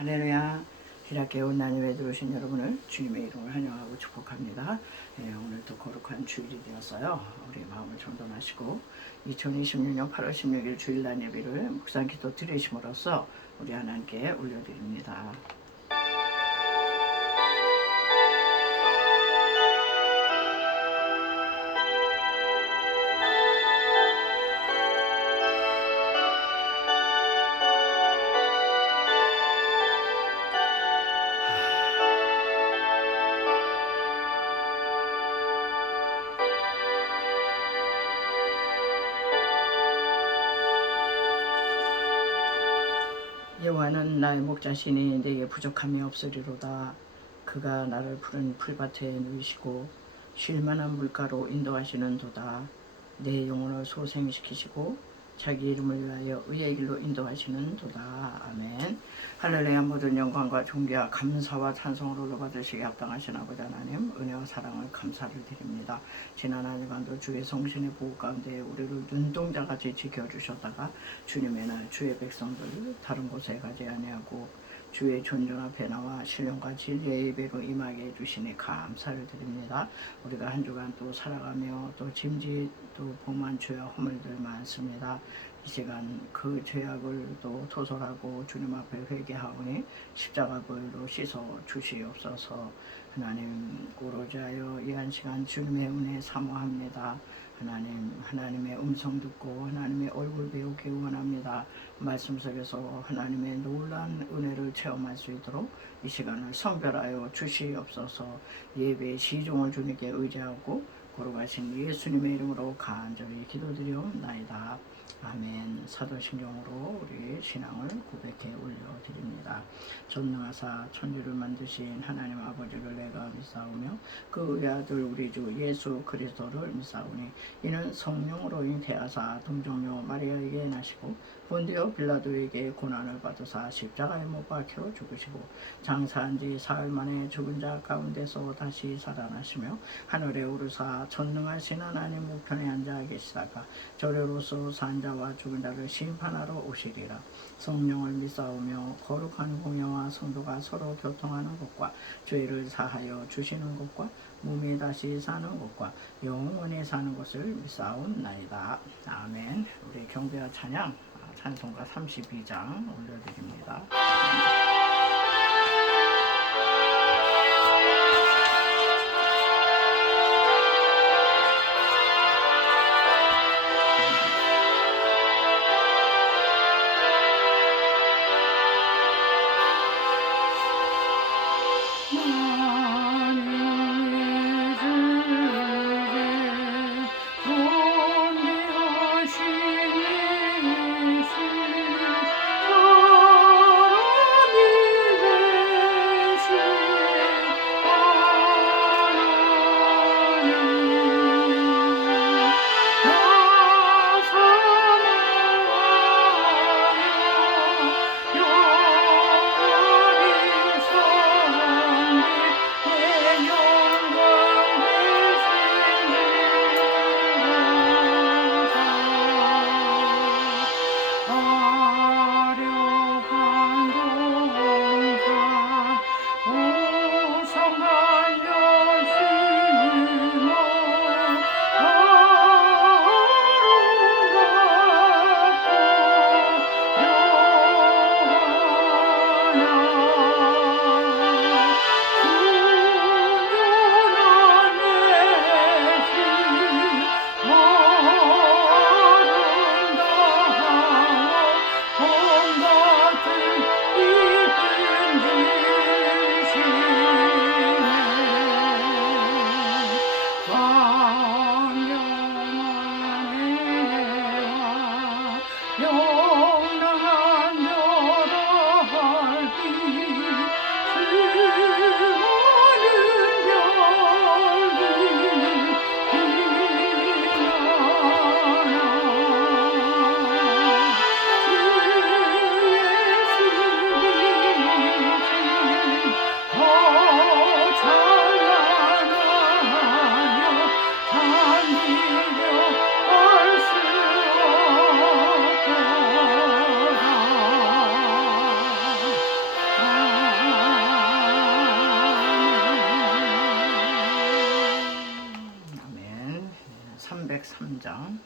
할렐루야. 희락교회 온난임에 들어오신 여러분을 주님의 이름을 환영하고 축복합니다. 오늘도 거룩한 주일이 되었어요. 우리 마음을 정돈하시고 2026년 8월 16일 주일날 예배를 묵상 기도 드리심으로써 우리 하나님께 올려드립니다. 여호와는 나의 목자시니 내게 부족함이 없으리로다. 그가 나를 푸른 풀밭에 누이시고 쉴만한 물가로 인도하시는 도다. 내 영혼을 소생시키시고 자기 이름을 위하여 의의 길로 인도하시는 도다. 아멘. 할렐루야. 모든 영광과 존귀와 감사와 찬송을 올려받으시기 합당하신 아버지 하나님, 은혜와 사랑을 감사를 드립니다. 지난 한 주간도 주의 성신의 보호 가운데 우리를 눈동자같이 지켜주셨다가 주님의 날 주의 백성들 다른 곳에 가지 아니하고 주의 존전 앞에 나와 신령과 진리의 예배로 임하게 해주시니 감사를 드립니다. 우리가 한 주간 또 살아가며 또 짐짓 또 범한 죄와 허물들 많습니다. 이 시간 그 죄악을 또 토설하고 주님 앞에 회개하오니 십자가 보혈로 씻어 주시옵소서. 하나님 오로지 하여 이 한 시간 주님의 은혜 사모합니다. 하나님의 음성 듣고 하나님의 얼굴 배우기 원합니다. 말씀 속에서 하나님의 놀라운 은혜를 체험할 수 있도록 이 시간을 성별하여 주시옵소서. 예배의 시종을 주님께 의지하고 걸어가신 예수님의 이름으로 간절히 기도드리옵나이다. 아멘. 사도신경으로 우리의 신앙을 고백해 올려드립니다. 전능하사 천지를 만드신 하나님 아버지를 내가 믿사오며 그 외아들 우리 주 예수 그리스도를 믿사오니 이는 성령으로 잉태하사 동정녀 마리아에게 나시고 본디오 빌라도에게 고난을 받으사 십자가에 못 박혀 죽으시고 장사한 지 사흘 만에 죽은 자 가운데서 다시 살아나시며 하늘에 오르사 전능하신 하나님 우편에 앉아 계시다가 저리로서 산 자와 죽은 자를 심판하러 오시리라. 성령을 믿사오며 거룩한 공예와 성도가 서로 교통하는 것과 죄를 사하여 주시는 것과 몸이 다시 사는 것과 영원히 사는 것을 믿사옵나이다. 아멘. 우리 경배와 찬양 찬송가 32장 올려드립니다. 77장.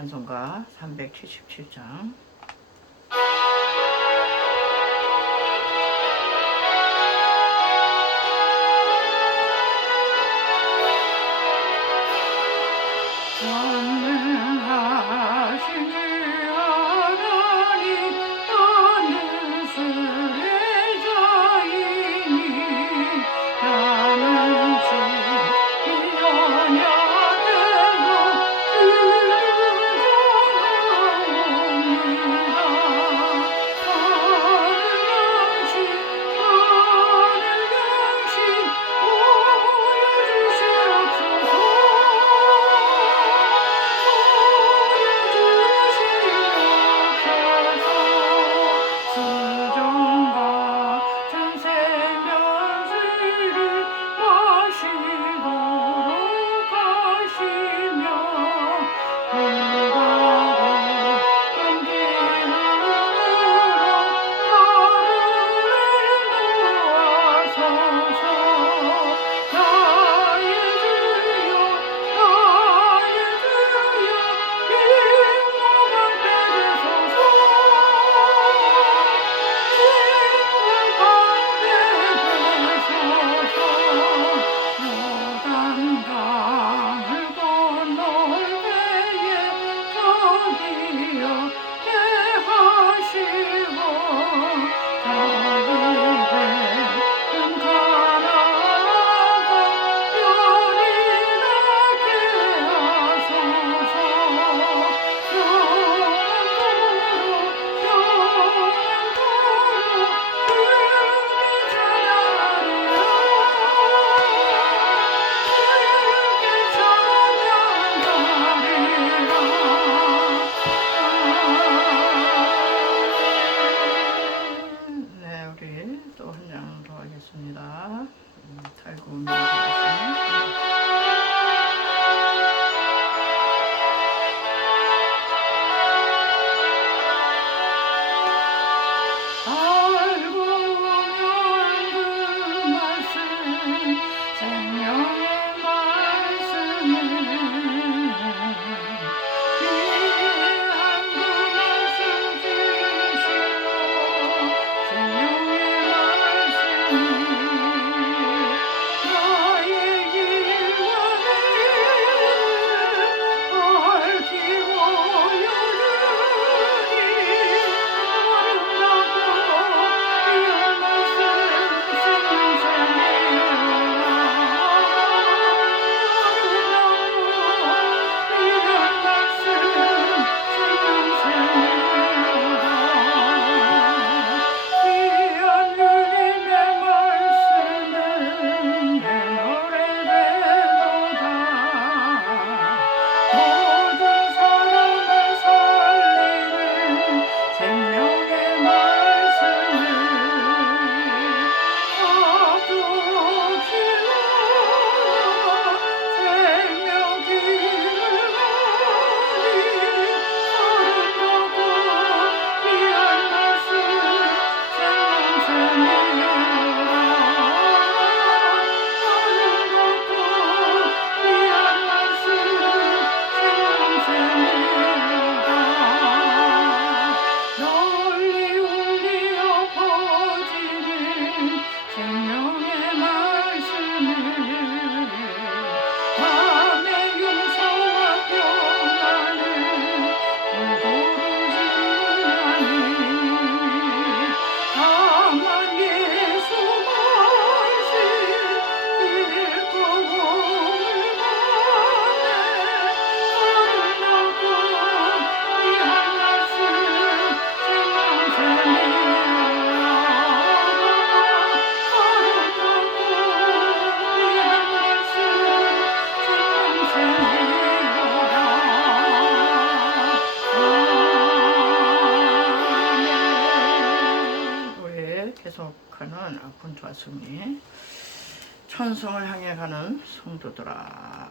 찬송가 377장. 가는 분투와 승리. 천성을 향해 가는 성도들아.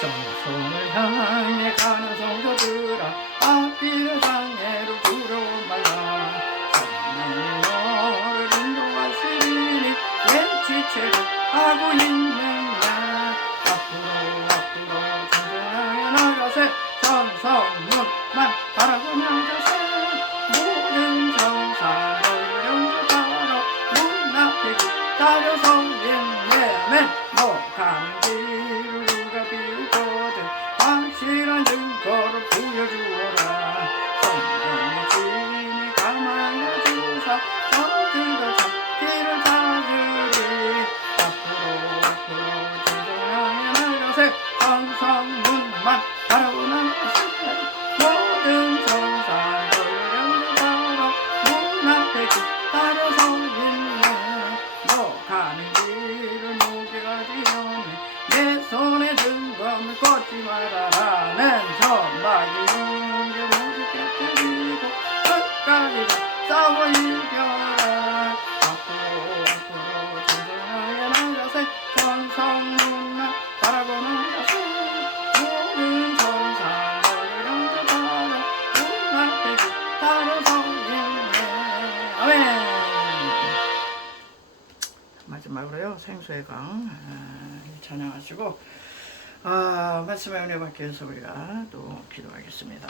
천성을 향해 가는 성도들아, 앞길을 장애로 두려워 말라. 하나님이 너를 인도하시리니 내 지체를 하고 있는 날. 앞으로 천성을 나가세. 천성문만 바라고 나가세. 모든 정사 너를 바라. 문 앞에 기다려서 인내면 너 가는 길을 누가 비우거든. 확실한 증거를 보여주어라. 성령의 진이 가만히 주사 저들도 찾기를 찾으리. 앞으로 천성을 나가세. 천성문만 바라고 나가세. 모든 정사 너를 바라. 문 앞에 기다려서 있네. 너 가는 길을 무게가 지었네. 내 손에 든 검을 꽂지 말아라. 맨 전막이 용기 모두 깨뜨리고 끝까지 싸워 이겨라. 앞으로 천성하게 나가세. 천성문만 바라고 나가세. 모든 천사 너를 바라. 문 앞에 기다려서 있네. 아멘. 마지막으로요, 생수의 강 찬양하시고 말씀의 은혜 받기 위해서 우리가 또 기도하겠습니다.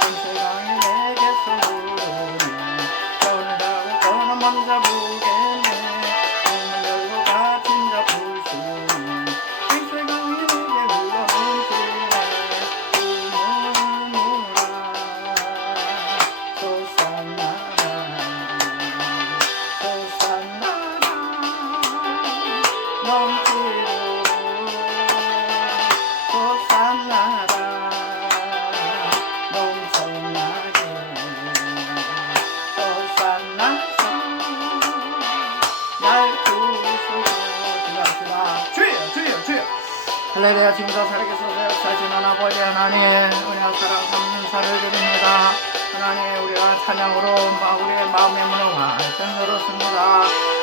생수의 강이 내게서 흐르네. 전을 하고 저는 먼저 보겠네. 문을 열고 갇힌 자 부시네. 생수의 강이 내게 흘러넘치네. 할렐루야. 지금도 살아계셔서 역사하시는 아버지 하나님, 은혜와 사랑 감사를 드립니다. 하나님, 우리가 찬양으로 우리의 마음의 문을 활짝 열었습니다.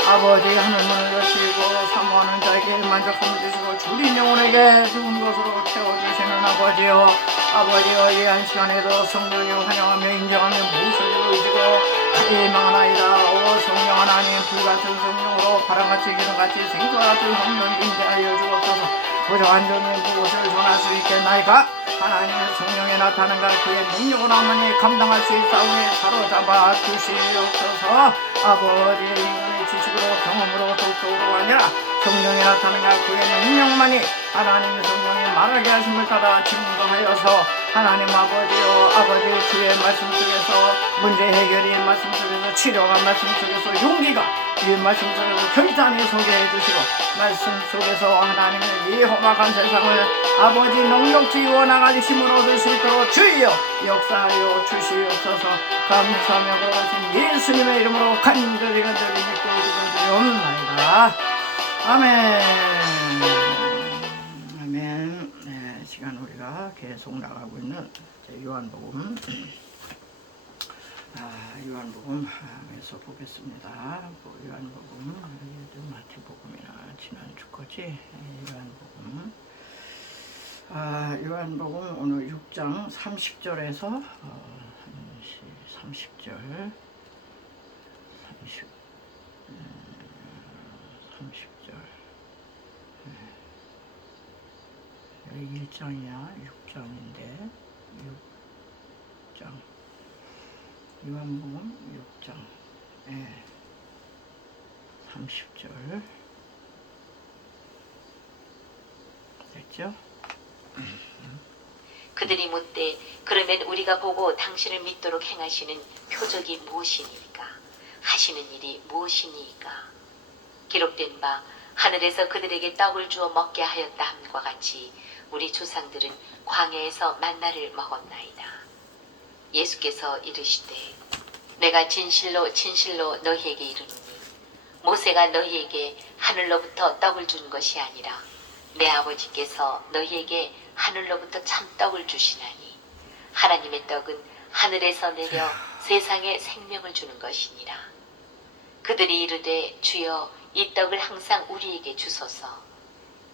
아버지, 하늘문을 여시고 사모하는 자에게 만족함을 주시고 주린 영혼에게 죽은 것으로 채워주시는 아버지요. 아버지여, 이 한 시간에도 성령이 환영하며 인정하며 무엇을 의지고 희망하나이다. 오 성령 하나님, 불같은 성령으로 바람같이 기름같이 생수와 같은 성령 인자하여 주옵소서. 부족한 점이 무엇을 전할 수 있겠나이까? 하나님의 성령에 나타난가 그의 능력으로 하나님 감당할 수 있사오니 사로잡아 주시옵소서. 아버지의 인간의 지식으로 경험으로 독적으로 아니라 성령에 나타난가 그의 능력만이 하나님의 성령이 말하게 하심을 따라 증거하여서 하나님 아버지요, 아버지 주의 말씀 속에서 문제 해결이 말씀 속에서 치료가 말씀 속에서 용기가 이 말씀 속에서 결단이 소개해 주시고 말씀 속에서 하나님의 이 험악한 세상을 아버지 능력치 이어나가지 힘을 얻을 수 있도록 주여 역사하여 주시옵소서. 감사하며 고하신 예수님의 이름으로 간절히 믿고 기도드리옵나이다. 아멘. 아멘. 네, 시간 우리가 계속 나가고 있는 요한복음 요한복음에서 보겠습니다. 요한복음 마태복음이나 지난주 거지. 요한복음 오늘 6장 30절에서 30절 30절 1장이야 6장인데 6장 요한복음 6장 30절 됐죠? 그들이 묻되 그러면 우리가 보고 당신을 믿도록 행하시는 표적이 무엇이니까? 하시는 일이 무엇이니까? 기록된 바 하늘에서 그들에게 떡을 주어 먹게 하였다 함과 같이 우리 조상들은 광야에서 만나를 먹었나이다. 예수께서 이르시되 내가 진실로 진실로 너희에게 이르노니 모세가 너희에게 하늘로부터 떡을 준 것이 아니라 내 아버지께서 너희에게 하늘로부터 참 떡을 주시나니 하나님의 떡은 하늘에서 내려 세상에 생명을 주는 것이니라. 그들이 이르되 주여 이 떡을 항상 우리에게 주소서.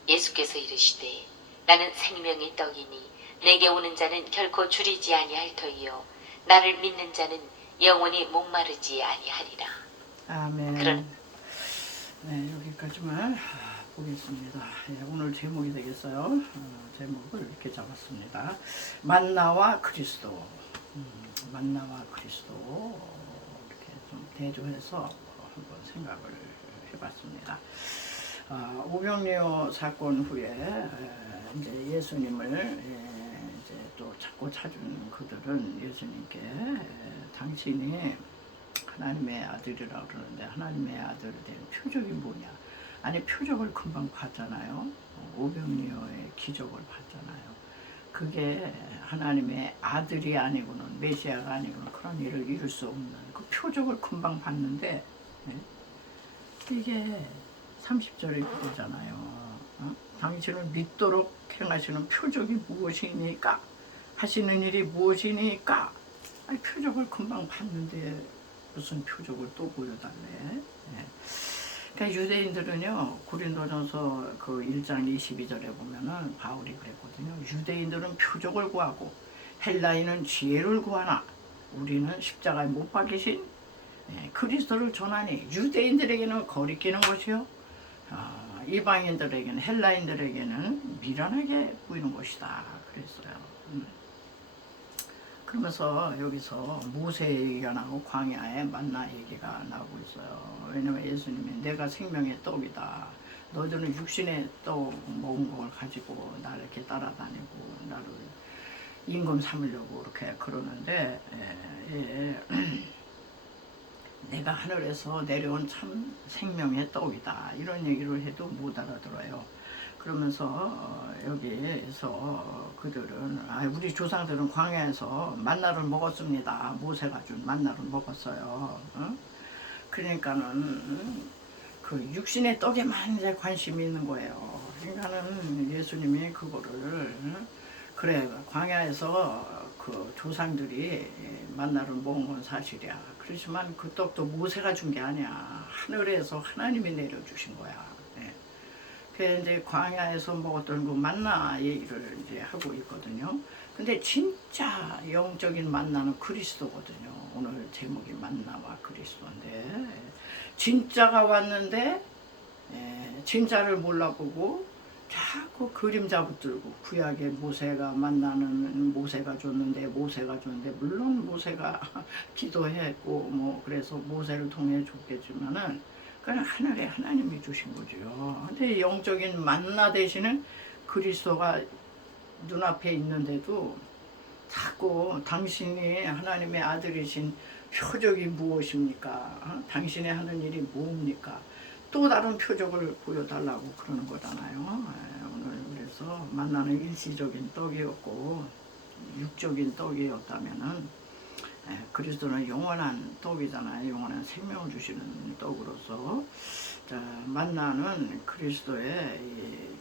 예수께서 이르시되 나는 생명의 떡이니 내게 오는 자는 결코 줄이지 아니할 터이요 나를 믿는 자는 영원히 목마르지 아니하리라. 아멘. 그런- 네, 여기까지만 보겠습니다. 예, 오늘 제목이 되겠어요. 제목을 이렇게 잡았습니다. 만나와 그리스도. 만나와 그리스도 이렇게 좀 대조해서 한번 생각을 해봤습니다. 오병이어 사건 후에 이제 예수님을 이제 또 찾고 찾은 그들은 예수님께 당신이 하나님의 아들이라고 그러는데 하나님의 아들에 대한 표적이 뭐냐? 아니 표적을 금방 봤잖아요. 오병이어의 기적을 봤잖아요. 그게 하나님의 아들이 아니고는 메시아가 아니고는 그런 일을 이룰 수 없는 그 표적을 금방 봤는데 이게 30절에 그러잖아요. 당신을 믿도록 행하시는 표적이 무엇이니까? 하시는 일이 무엇이니까? 아니, 표적을 금방 봤는데 무슨 표적을 또 보여달래? 예. 그러니까 유대인들은요, 고린도전서 그 1장 22절에 보면은 바울이 그랬거든요. 유대인들은 표적을 구하고 헬라인은 지혜를 구하나 우리는 십자가에 못 박히신 그리스도를 전하니 유대인들에게는 거리끼는 것이요 이방인들에게는 헬라인들에게는 미련하게 보이는 것이다 그랬어요. 그러면서 여기서 모세 얘기가 나오고 광야의 만나 얘기가 나오고 있어요. 왜냐면 예수님이 내가 생명의 떡이다. 너희들은 육신의 떡 먹은 걸 가지고 나를 이렇게 따라다니고 나를 임금 삼으려고 이렇게 그러는데 내가 하늘에서 내려온 참 생명의 떡이다. 이런 얘기를 해도 못 알아들어요. 그러면서 여기에서 그들은 우리 조상들은 광야에서 만나를 먹었습니다. 모세가 준 만나를 먹었어요. 그러니까는 그 육신의 떡에만 이제 관심이 있는 거예요. 그러니까는 예수님이 그거를 그래 광야에서 그 조상들이 만나를 먹은 건 사실이야. 그렇지만 그 떡도 모세가 준 게 아니야. 하늘에서 하나님이 내려주신 거야. 그 이제 광야에서 먹었던 그 만나 얘기를 이제 하고 있거든요. 근데 진짜 영적인 만나는 그리스도거든요. 오늘 제목이 만나와 그리스도인데 진짜가 왔는데 진짜를 몰라보고 자꾸 그림자 붙들고 구약의 모세가 만나는 모세가 줬는데 물론 모세가 기도했고 뭐 그래서 모세를 통해 줬겠지만은 그건 하늘에 하나님이 주신 거죠. 근데 영적인 만나 되시는 그리스도가 눈앞에 있는데도 자꾸 당신이 하나님의 아들이신 표적이 무엇입니까? 당신이 하는 일이 뭡니까? 또 다른 표적을 보여달라고 그러는 거잖아요. 오늘 그래서 만나는 일시적인 떡이었고 육적인 떡이었다면은 그리스도는 영원한 떡이잖아요. 영원한 생명을 주시는 떡으로서 만나는 그리스도의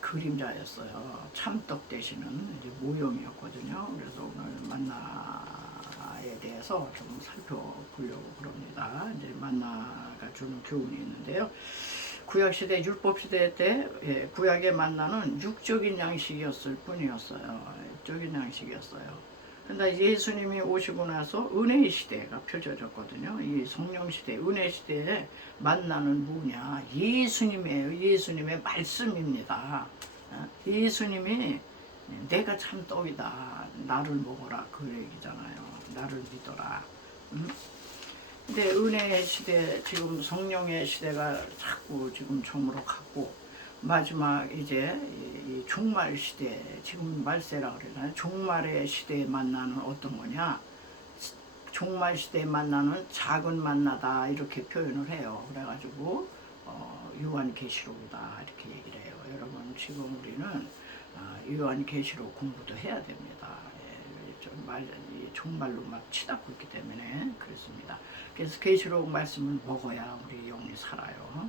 그림자였어요. 참떡 되시는 이제 모형이었거든요. 그래서 오늘 만나에 대해서 좀 살펴보려고 그럽니다. 이제 만나가 주는 교훈이 있는데요. 구약시대 율법시대 때 구약의 만나는 육적인 양식이었을 뿐이었어요. 육적인 양식이었어요. 근데 예수님이 오시고 나서 은혜의 시대가 펼쳐졌거든요. 이 성령 시대, 은혜 시대에 만나는 뭐냐? 예수님이에요. 예수님의 말씀입니다. 예수님이 내가 참 떡이다. 나를 먹어라. 그 얘기잖아요. 나를 믿어라. 근데 은혜의 시대, 지금 성령의 시대가 자꾸 지금 저물어 갔고 마지막 이제 이 종말 시대, 지금 말세라 그러잖아요. 종말의 시대에 만나는 어떤 거냐? 종말 시대에 만나는 작은 만나다 이렇게 표현을 해요. 그래가지고 요한계시록이다 이렇게 얘기를 해요. 여러분 지금 우리는 요한계시록 공부도 해야 됩니다. 정말로 막 치닫고 있기 때문에 그렇습니다. 그래서 계시록 말씀을 먹어야 우리 영이 살아요.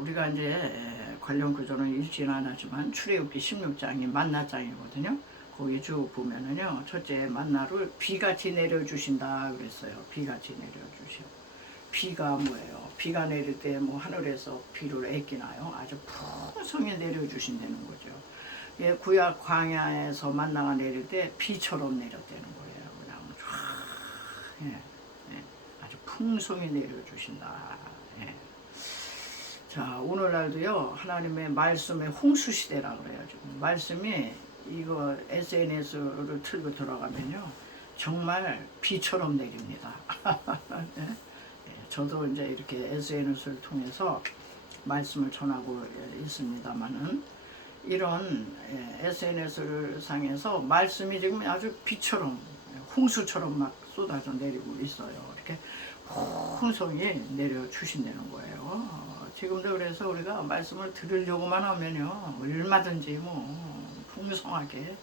우리가 이제 관련 구조는 읽지는 않았지만 출애굽기 16장이 만나장이거든요. 거기 쭉 보면은요, 첫째 만나를 비같이 내려주신다 그랬어요. 비같이 내려주셔. 비가 뭐예요? 비가 내릴 때 뭐 하늘에서 비를 애끼나요? 아주 풍성히 내려주신다는 거죠. 예, 구약 광야에서 만나가 내릴 때 비처럼 내렸다는 거예요. 그냥 쫙, 아주 풍성히 내려주신다. 예. 자, 오늘날도요, 하나님의 말씀의 홍수 시대라 그래요. 지금 말씀이 이거 SNS를 틀고 들어가면요, 정말 비처럼 내립니다. 네? 저도 이제 이렇게 SNS를 통해서 말씀을 전하고 있습니다만은, 이런 SNS를 상에서 말씀이 지금 아주 비처럼, 홍수처럼 막 쏟아져 내리고 있어요. 이렇게 풍성히 내려주신다는 거예요. 지금도 그래서 우리가 말씀을 들으려고만 하면요, 얼마든지 뭐 풍성하게,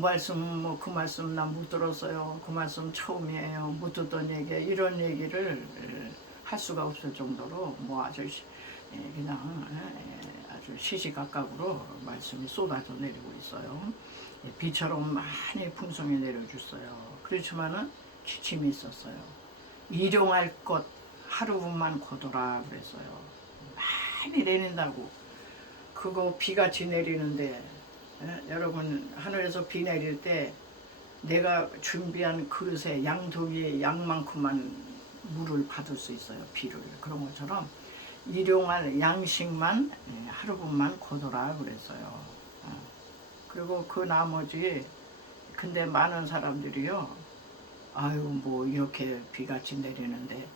말씀 뭐 그 말씀 난 못 들었어요, 그 말씀 처음이에요, 못 듣던 얘기, 이런 얘기를 할 수가 없을 정도로 뭐 아주 그냥 아주 시시각각으로 말씀이 쏟아져 내리고 있어요. 비처럼 많이 풍성히 내려줬어요. 그렇지만은 지침이 있었어요. 일용할 것 하루분만 거둬라 그랬어요. 많이 내린다고. 그거 비같이 내리는데, 여러분 하늘에서 비 내릴 때 내가 준비한 그릇에 양동이에 양만큼만 물을 받을 수 있어요. 비를. 그런 것처럼 일용할 양식만 하루분만 거둬라 그랬어요. 그리고 그 나머지, 근데 많은 사람들이요, 뭐 이렇게 비같이 내리는데,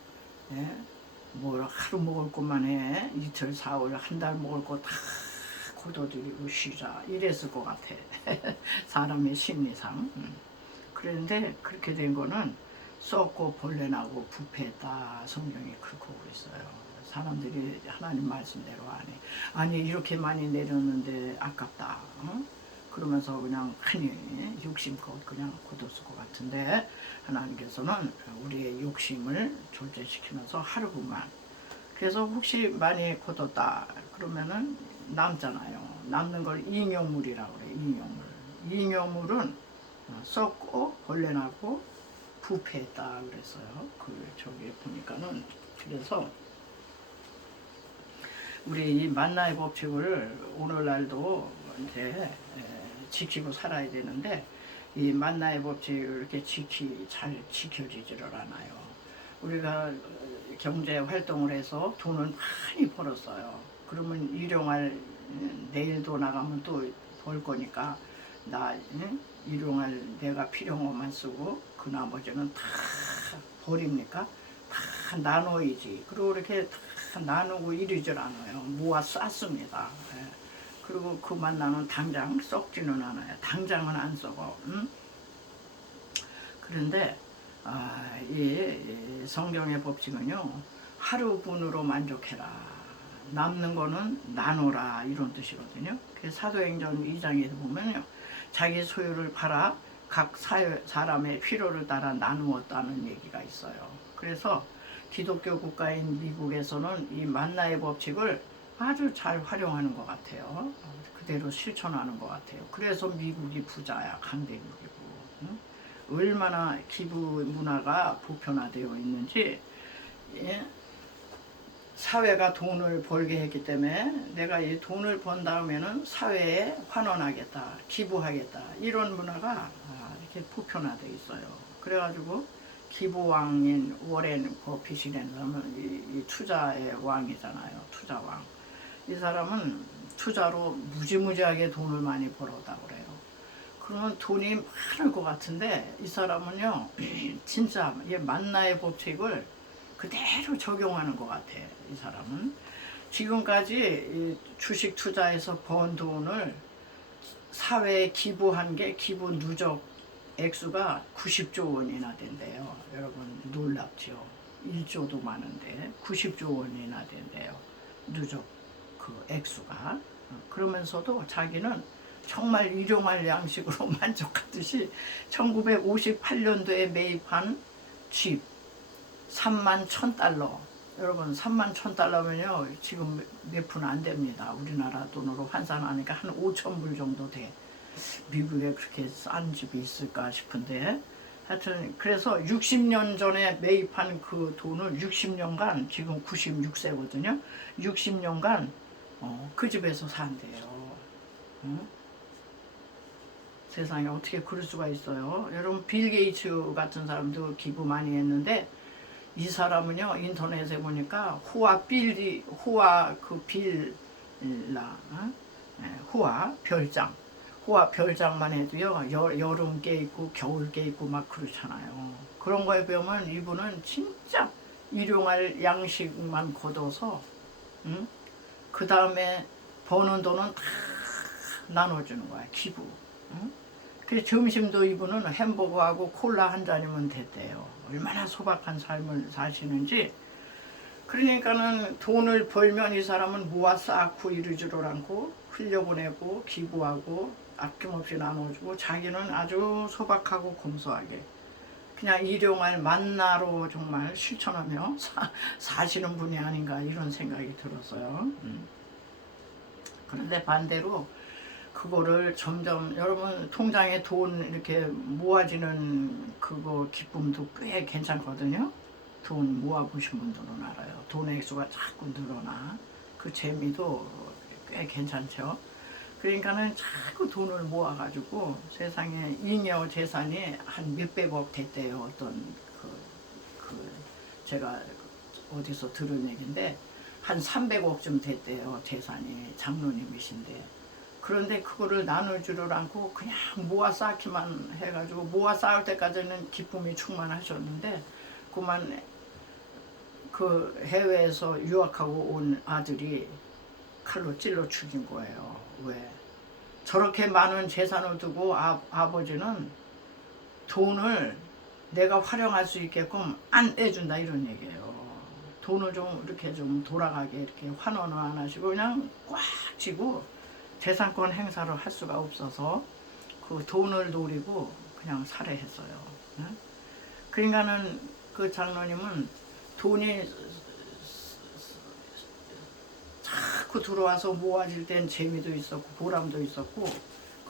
뭘 하루 먹을 것만 해, 이틀 사흘 한 달 먹을 거 다 거둬들이고 쉬자, 이랬을 것 같아. 사람의 심리상. 그런데 그렇게 된 거는 썩고 벌레 나고 부패했다, 성경이 그렇게 하고 있어요. 사람들이 하나님 말씀대로 안 해. 아니 이렇게 많이 내렸는데 아깝다, 그러면서 그냥 흔히 욕심껏 그냥 거뒀을 것 같은데, 하나님께서는 우리의 욕심을 졸제시키면서 하루분만. 그래서 혹시 많이 거뒀다 그러면은 남잖아요. 남는 걸 잉여물이라고 그래요. 잉여물. 잉여물은 썩고 벌레 나고 부패했다 그랬어요. 저기 보니까는. 그래서 우리 이 만나의 법칙을 오늘날도 이제 지키고 살아야 되는데, 이 만나의 법칙을 이렇게 잘 지켜지지를 않아요. 우리가 경제 활동을 해서 돈을 많이 벌었어요. 그러면 일용할, 내일도 나가면 또 벌 거니까 일용할 내가 필요한 것만 쓰고 그 나머지는 다 버립니까? 다 나눠야지. 그리고 이렇게 다 나누고 이러질 않아요. 모아 쌌습니다. 그리고 그 만나는 당장 썩지는 않아요. 당장은 안 썩어. 그런데 이 성경의 법칙은요, 하루분으로 만족해라, 남는 거는 나누라, 이런 뜻이거든요. 사도행전 2장에서 보면요, 자기 소유를 팔아 각 사람의 필요를 따라 나누었다는 얘기가 있어요. 그래서 기독교 국가인 미국에서는 이 만나의 법칙을 아주 잘 활용하는 것 같아요. 그대로 실천하는 것 같아요. 그래서 미국이 부자야, 강대국이고. 얼마나 기부 문화가 보편화되어 있는지. 사회가 돈을 벌게 했기 때문에 내가 이 돈을 번 다음에는 사회에 환원하겠다, 기부하겠다, 이런 문화가 이렇게 보편화되어 있어요. 그래가지고 기부왕인 워렌 버핏이라는 사람은 이 투자의 왕이잖아요. 투자왕. 이 사람은 투자로 무지무지하게 돈을 많이 벌었다고 그래요. 그러면 돈이 많을 것 같은데, 이 사람은요 진짜 이 만나의 법칙을 그대로 적용하는 것 같아. 이 사람은 지금까지 주식 투자에서 번 돈을 사회에 기부한 게 기부 누적 액수가 90조 원이나 된대요. 여러분 놀랍죠? 1조도 많은데 90조 원이나 된대요. 누적 그 액수가. 그러면서도 자기는 정말 일용할 양식으로 만족하듯이 1958년도에 매입한 집 31,000달러. 여러분 31,000달러면요 지금 몇 푼 안 됩니다. 우리나라 돈으로 환산하니까 한 5,000불 정도 돼. 미국에 그렇게 싼 집이 있을까 싶은데 하여튼 그래서 60년 전에 매입한 그 돈을 60년간 지금 96세거든요. 60년간 그 집에서 산대요. 응? 세상에 어떻게 그럴 수가 있어요. 여러분 빌 게이츠 같은 사람도 기부 많이 했는데 이 사람은요 인터넷에 보니까 호화 그 빌라 호화 별장 호화 별장만 해도요 여름 게 있고 겨울 게 있고 막 그렇잖아요. 그런 거에 비하면 이분은 진짜 일용할 양식만 걷어서 응? 그 다음에 버는 돈은 다 나눠주는 거야 기부. 응? 그래서 점심도 이분은 햄버거하고 콜라 한 잔이면 됐대요. 얼마나 소박한 삶을 사시는지. 그러니까는 돈을 벌면 이 사람은 모아 쌓고 이러지를 않고 흘려보내고 기부하고 아낌없이 나눠주고 자기는 아주 소박하고 검소하게 그냥 일용할 만나로 정말 실천하며 사시는 분이 아닌가 이런 생각이 들었어요. 그런데 반대로 그거를 점점 여러분 통장에 돈 이렇게 모아지는 그거 기쁨도 꽤 괜찮거든요. 돈 모아보신 분들은 알아요. 돈 액수가 자꾸 늘어나. 그 재미도 꽤 괜찮죠. 그러니까는 자꾸 돈을 모아가지고 세상에 잉여 재산이 한 몇백억 됐대요. 어떤 제가 어디서 들은 얘기인데 한 300억쯤 됐대요. 재산이 장로님이신데. 그런데 그거를 나눠주를 않고 그냥 모아 쌓기만 해가지고 모아 쌓을 때까지는 기쁨이 충만하셨는데 그만 그 해외에서 유학하고 온 아들이 칼로 찔러 죽인 거예요. 왜? 저렇게 많은 재산을 두고 아버지는 돈을 내가 활용할 수 있게끔 안 떼준다 이런 얘기예요. 돈을 좀 이렇게 좀 돌아가게 이렇게 환원을 안 하시고 그냥 꽉 쥐고 재산권 행사를 할 수가 없어서 그 돈을 노리고 그냥 살해했어요. 그러니까는 그 장로님은 돈이 자꾸 들어와서 모아질 땐 재미도 있었고 보람도 있었고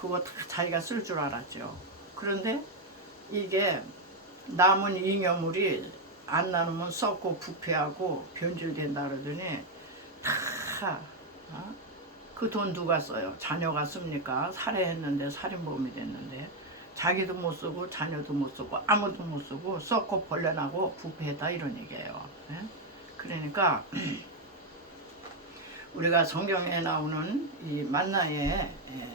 그거 다 자기가 쓸 줄 알았죠. 그런데 이게 남은 잉여물이 안 나누면 썩고 부패하고 변질된다 그러더니 다 그 돈 누가 써요? 자녀가 씁니까? 살해했는데 살인범이 됐는데 자기도 못 쓰고 자녀도 못 쓰고 아무도 못 쓰고 썩고 벌레나고 부패했다 이런 얘기예요. 그러니까 우리가 성경에 나오는 이 만나의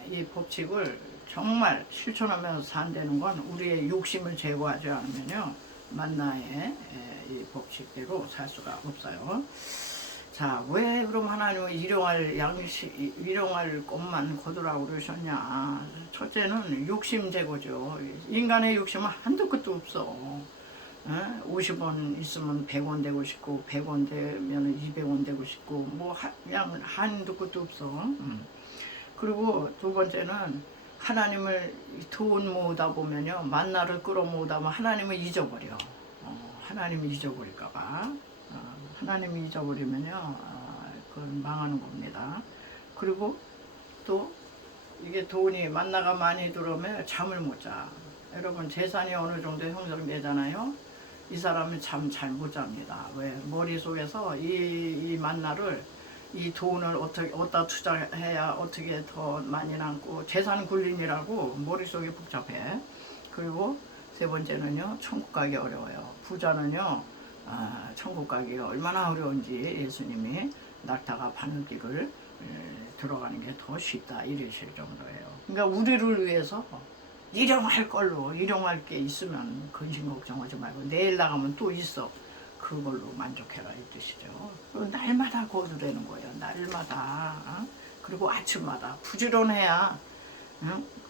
이 법칙을 정말 실천하면서 산다는 건 우리의 욕심을 제거하지 않으면요 만나의 이 법칙대로 살 수가 없어요. 자, 왜 그럼 하나님은 일용할 것만 거두라고 그러셨냐? 첫째는 욕심 제거죠. 인간의 욕심은 한도 끝도 없어. 50원 있으면 100원 되고 싶고 100원 되면 200원 되고 싶고 뭐 그냥 한도 끝도 없어. 그리고 두 번째는 하나님을 돈 모으다 보면요 만나를 끌어모으다 보면 하나님을 잊어버려. 하나님을 잊어버릴까봐. 하나님이 잊어버리면요 그건 망하는 겁니다. 그리고 또 이게 돈이 만나가 많이 들어오면 잠을 못 자. 여러분 재산이 어느 정도 형성되잖아요. 이 사람은 잠 잘 못 잡니다. 왜? 머릿속에서 이 만나를 이 돈을 어디다 투자해야 어떻게 더 많이 남고 재산 굴림이라고 머릿속이 복잡해. 그리고 세 번째는요 천국 가기 어려워요. 부자는요 천국 가기가 얼마나 어려운지 예수님이 낙타가 바늘길을 들어가는 게 더 쉽다 이러실 정도예요. 그러니까 우리를 위해서 일용할 걸로 일용할 게 있으면 근심 걱정하지 말고 내일 나가면 또 있어 그걸로 만족해라 이 뜻이죠. 날마다 거두라는 거예요. 날마다. 그리고 아침마다 부지런해야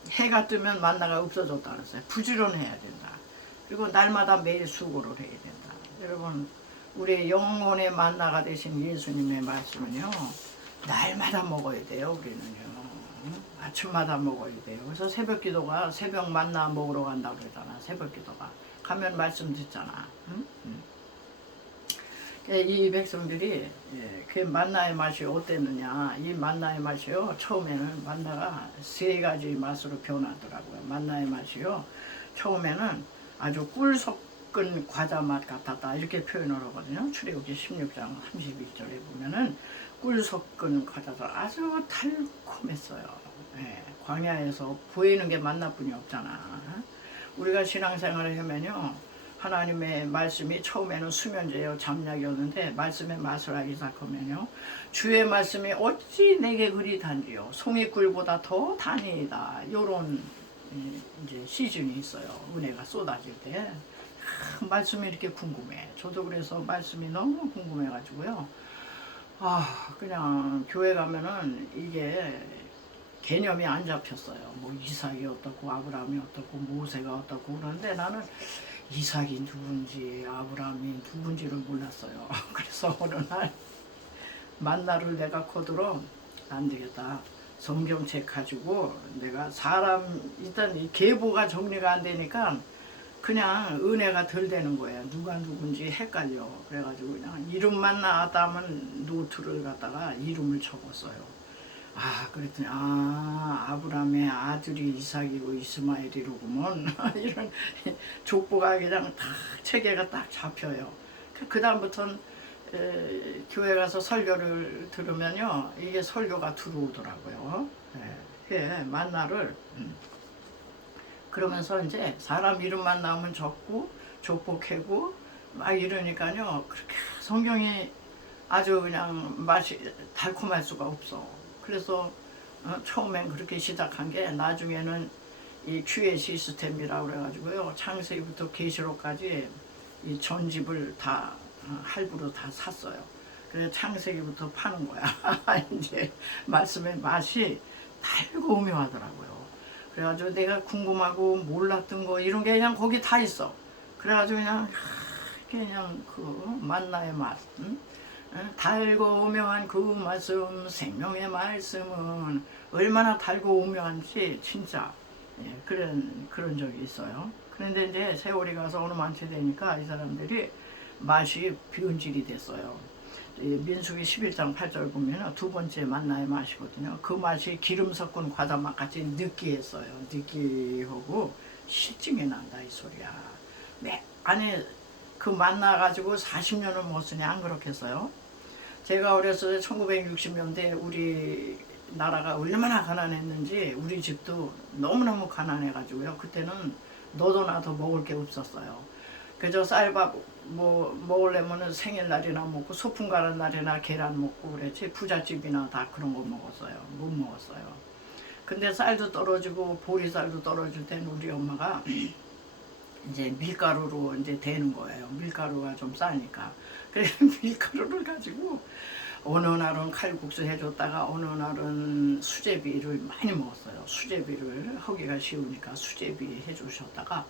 해가 뜨면 만나가 없어졌다 그랬어요. 부지런해야 된다. 그리고 날마다 매일 수고를 해야 된다. 여러분 우리의 영혼의 만나가 되신 예수님의 말씀은요 날마다 먹어야 돼요. 우리는요 응? 아침마다 먹어야 돼요. 그래서 새벽 기도가 새벽 만나 먹으러 간다고 그러잖아. 새벽 기도가 가면 말씀 듣잖아. 응? 응. 이 백성들이 그 만나의 맛이 어땠느냐. 이 만나의 맛이요, 처음에는 만나가 세 가지 맛으로 변하더라고요. 만나의 맛이요, 처음에는 아주 꿀 섞은 과자 맛 같았다, 이렇게 표현을 하거든요. 출애굽기 16장 31절에 보면은 꿀 섞은 과자도 아주 달콤했어요. 광야에서 보이는 게 만나뿐이 없잖아. 우리가 신앙생활을 하면요, 하나님의 말씀이 처음에는 수면제요 잠약이었는데 말씀의 맛을 알기 시작하면요, 주의 말씀이 어찌 내게 그리 단지요 송이꿀보다 더 단이다, 요런 이제 시즌이 있어요. 은혜가 쏟아질 때 말씀이 이렇게 궁금해. 저도 그래서 말씀이 너무 궁금해 가지고요, 그냥 교회 가면은 이게 개념이 안 잡혔어요. 뭐 이삭이 어떻고 아브라함이 어떻고 모세가 어떻고, 그런데 나는 이삭이 누군지 아브라함이 누군지를 몰랐어요. 그래서 어느 날 만나를 내가 코드로 안 되겠다, 성경책 가지고 내가 사람 일단 이 계보가 정리가 안 되니까 그냥 은혜가 덜 되는 거예요. 누가 누군지 헷갈려. 그래가지고 그냥 이름만 나왔다면 노트를 갖다가 이름을 적었어요. 그랬더니 아브라함의 아들이 이삭이고 이스마엘이로구먼. 이런 족보가 그냥 딱 체계가 딱 잡혀요. 그 다음부터는 교회 가서 설교를 들으면요, 이게 설교가 들어오더라고요. 만나를 그러면서 이제 사람 이름만 나오면 적고 족보 캐고 막 이러니까요, 그렇게 성경이 아주 그냥 맛이 달콤할 수가 없어. 그래서 처음엔 그렇게 시작한 게 나중에는 이 QA 시스템이라고 그래가지고요, 창세기부터 계시록까지 이 전집을 다 할부로 다 샀어요. 그래서 창세기부터 파는 거야. 이제 말씀의 맛이 달고 오묘하더라고요. 그래가지고 내가 궁금하고 몰랐던 거 이런 게 그냥 거기 다 있어. 그래가지고 그냥 그 만나의 맛, 달고 오묘한 그 말씀, 생명의 말씀은 얼마나 달고 오묘한지 진짜 그런 적이 있어요. 그런데 이제 세월이 가서 어느 만치 되니까 이 사람들이 맛이 변질이 됐어요. 민수기 11장 8절 보면 두 번째 만나의 맛이거든요. 그 맛이 기름 섞은 과자 맛 같이 느끼했어요. 느끼하고 실증이 난다, 이 소리야. 안에 그 만나가지고 40년을 먹었으니 안 그렇겠어요? 제가 어렸을 때 1960년대 우리 나라가 얼마나 가난했는지, 우리 집도 너무너무 가난해가지고요, 그때는 너도 나도 먹을 게 없었어요. 그저 쌀밥 뭐 먹으려면 생일날이나 먹고 소풍 가는 날이나 계란 먹고 그랬지, 부잣집이나 다 그런 거 먹었어요. 못 먹었어요. 근데 쌀도 떨어지고 보리쌀도 떨어질 때는 우리 엄마가 이제 밀가루로 이제 되는 거예요. 밀가루가 좀 싸니까. 그래서 밀가루를 가지고 어느 날은 칼국수 해줬다가 어느 날은 수제비를 많이 먹었어요. 수제비를 하기가 쉬우니까 수제비 해주셨다가,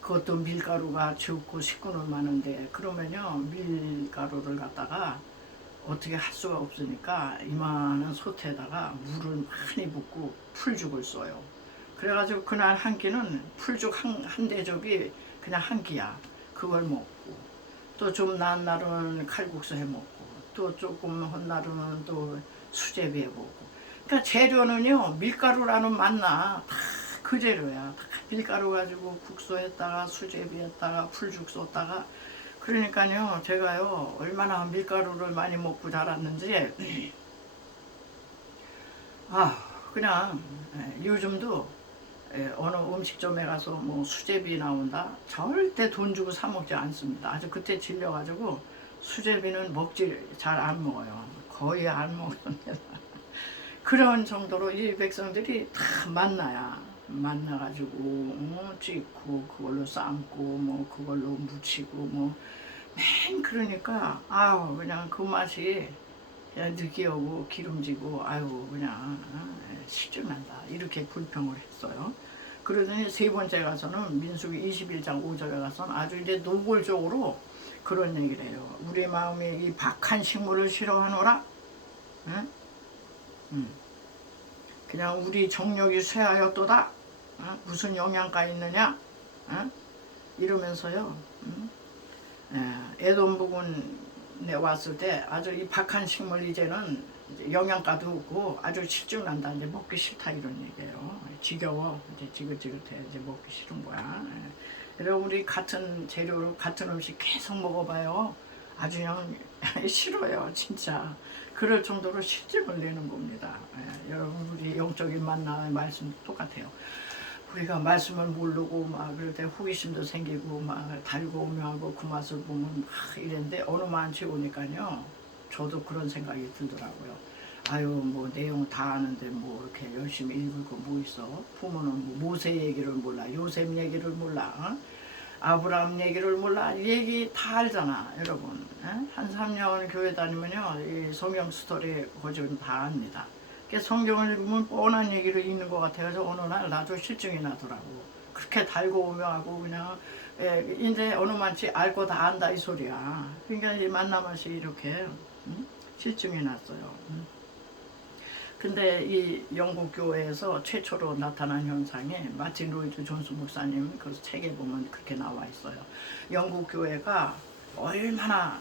그것도 밀가루가 적고 식구는 많은데 그러면요, 밀가루를 갖다가 어떻게 할 수가 없으니까 이만한 솥에다가 물을 많이 붓고 풀죽을 써요. 그래가지고 그날 한 끼는 풀죽 한 대접이 그냥 한 끼야. 그걸 먹고 또 좀 나은 날은 칼국수 해 먹고 또 조금 한 날은 또 수제비 해 먹고. 그러니까 재료는요, 밀가루라는 맛나 다 그 재료야. 다 밀가루 가지고 국수 했다가 수제비 했다가 풀죽 썼다가. 그러니까요, 제가요 얼마나 밀가루를 많이 먹고 자랐는지 그냥 요즘도 어느 음식점에 가서 뭐 수제비 나온다, 절대 돈 주고 사 먹지 않습니다. 아주 그때 질려가지고 수제비는 잘 안 먹어요. 거의 안 먹습니다. 그런 정도로 이 백성들이 다 만나가지고 찌고 그걸로 삶고 뭐 그걸로 무치고 뭐 그러니까 그냥 그 맛이 그냥 느끼하고 기름지고 그냥 실증난다, 이렇게 불평을 했어요. 그러더니 세 번째 가서는 민수기 21장 5절에 가서는 아주 이제 노골적으로 그런 얘기를 해요. 우리 마음이 이 박한 식물을 싫어하노라. 그냥 우리 정력이 쇠하였도다. 무슨 영양가 있느냐? 이러면서요. 애돈 부근에 왔을 때 아주 이 박한 식물 이제는 이제 영양가도 없고 아주 실증난다. 이제 먹기 싫다 이런 얘기예요. 지겨워. 이제 지긋지긋해. 이제 먹기 싫은 거야. 그래서 우리 같은 재료로 같은 음식 계속 먹어봐요. 아주 그냥 싫어요. 진짜. 그럴 정도로 실증을 내는 겁니다. 여러분 우리 영적인 만나의 말씀도 똑같아요. 우리가 말씀을 모르고 막 그럴 때 호기심도 생기고 막 달고 오묘하고 그 맛을 보면 막 이랬는데 어느 만치 오니까요. 저도 그런 생각이 들더라고요. 아유 뭐 내용 다 아는데 뭐 이렇게 열심히 읽을 거 뭐 있어. 부모는 뭐 모세 얘기를 몰라. 요셉 얘기를 몰라. 아브라함 얘기를 몰라. 얘기 다 알잖아 여러분. 한 3년 교회 다니면요 이 성경 스토리 거진 다 압니다. 성경을 읽으면 뻔한 얘기를 읽는 것 같아서 어느 날 나도 실증이 나더라고. 그렇게 달고 오묘하고 그냥 이제 어느 만치 알 거 다 안다 이 소리야. 그러니까 이 만나맛이 이렇게 실증이 났어요. 근데 이 영국 교회에서 최초로 나타난 현상이 마틴 로이드 존스 목사님 그 책에 보면 그렇게 나와 있어요. 영국 교회가 얼마나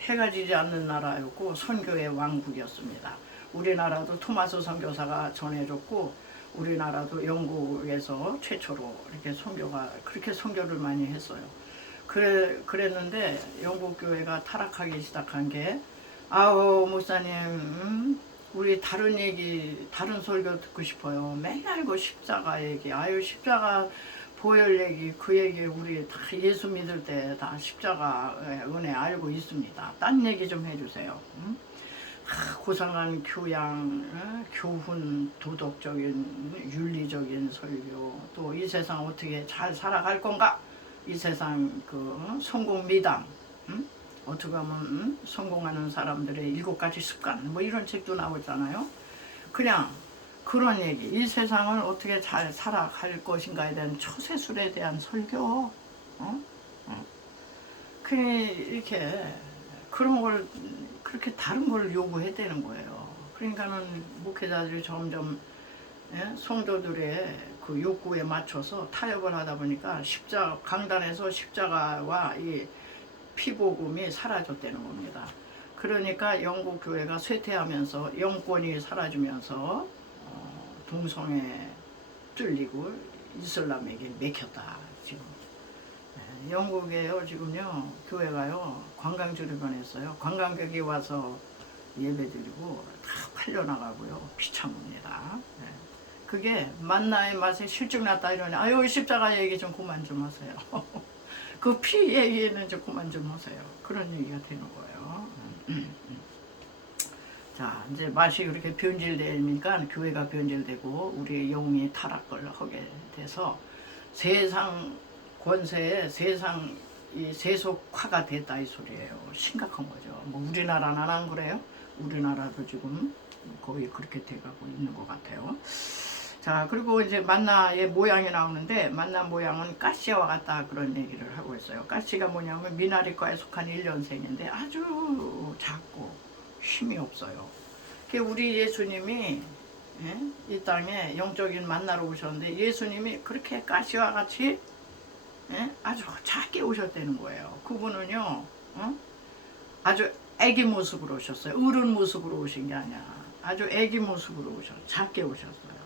해가 지지 않는 나라였고 선교의 왕국이었습니다. 우리나라도 토마스 선교사가 전해줬고 우리나라도 영국에서 최초로 이렇게 선교가 그렇게 선교를 많이 했어요. 그랬는데 영국 교회가 타락하기 시작한 게 아우 목사님 우리 다른 얘기 다른 설교 듣고 싶어요. 맨날 그 십자가 얘기 아유 십자가 보혈 얘기 그 얘기 우리 다 예수 믿을 때 다 십자가 은혜 알고 있습니다. 딴 얘기 좀 해주세요. 고상한 교양, 교훈, 도덕적인, 윤리적인 설교, 또 이 세상 어떻게 잘 살아갈 건가? 이 세상 그 성공 미담, 어떻게 하면 성공하는 사람들의 7가지 습관, 뭐 이런 책도 나오잖아요. 그냥 그런 얘기, 이 세상을 어떻게 잘 살아갈 것인가에 대한 처세술에 대한 설교, 그냥 이렇게 그런 걸 그렇게 다른 걸 요구해야 되는 거예요. 그러니까는 목회자들이 점점 성도들의 그 욕구에 맞춰서 타협을 하다 보니까 강단에서 십자가와 이 피복음이 사라졌다는 겁니다. 그러니까 영국 교회가 쇠퇴하면서 영권이 사라지면서 동성애 뚫리고 이슬람에게 맥혔다 지금. 영국에요 지금요 교회가요 관광지를 변했어요. 관광객이 와서 예배드리고 다 팔려나가고요 비참합니다. 그게 만나의 맛에 실증났다 이러니 아유 십자가 얘기 좀 그만 좀 하세요. 그 피 얘기는 좀 그만 좀 하세요. 그런 얘기가 되는 거예요. 자 이제 맛이 그렇게 변질되니까 교회가 변질되고 우리의 영이 타락을 하게 돼서 세상 권세에 세상 이 세속화가 됐다 이 소리예요. 심각한 거죠. 뭐 우리나라는 안 그래요? 우리나라도 지금 거의 그렇게 돼가고 있는 것 같아요. 자 그리고 이제 만나의 모양이 나오는데 만나 모양은 가시와 같다 그런 얘기를 하고 있어요. 가시가 뭐냐면 미나리과에 속한 1년생인데 아주 작고 힘이 없어요. 우리 예수님이 이 땅에 영적인 만나러 오셨는데 예수님이 그렇게 가시와 같이 아주 작게 오셨다는 거예요. 그분은요 아주 애기 모습으로 오셨어요. 어른 모습으로 오신 게 아니야. 아주 애기 모습으로 작게 오셨어요.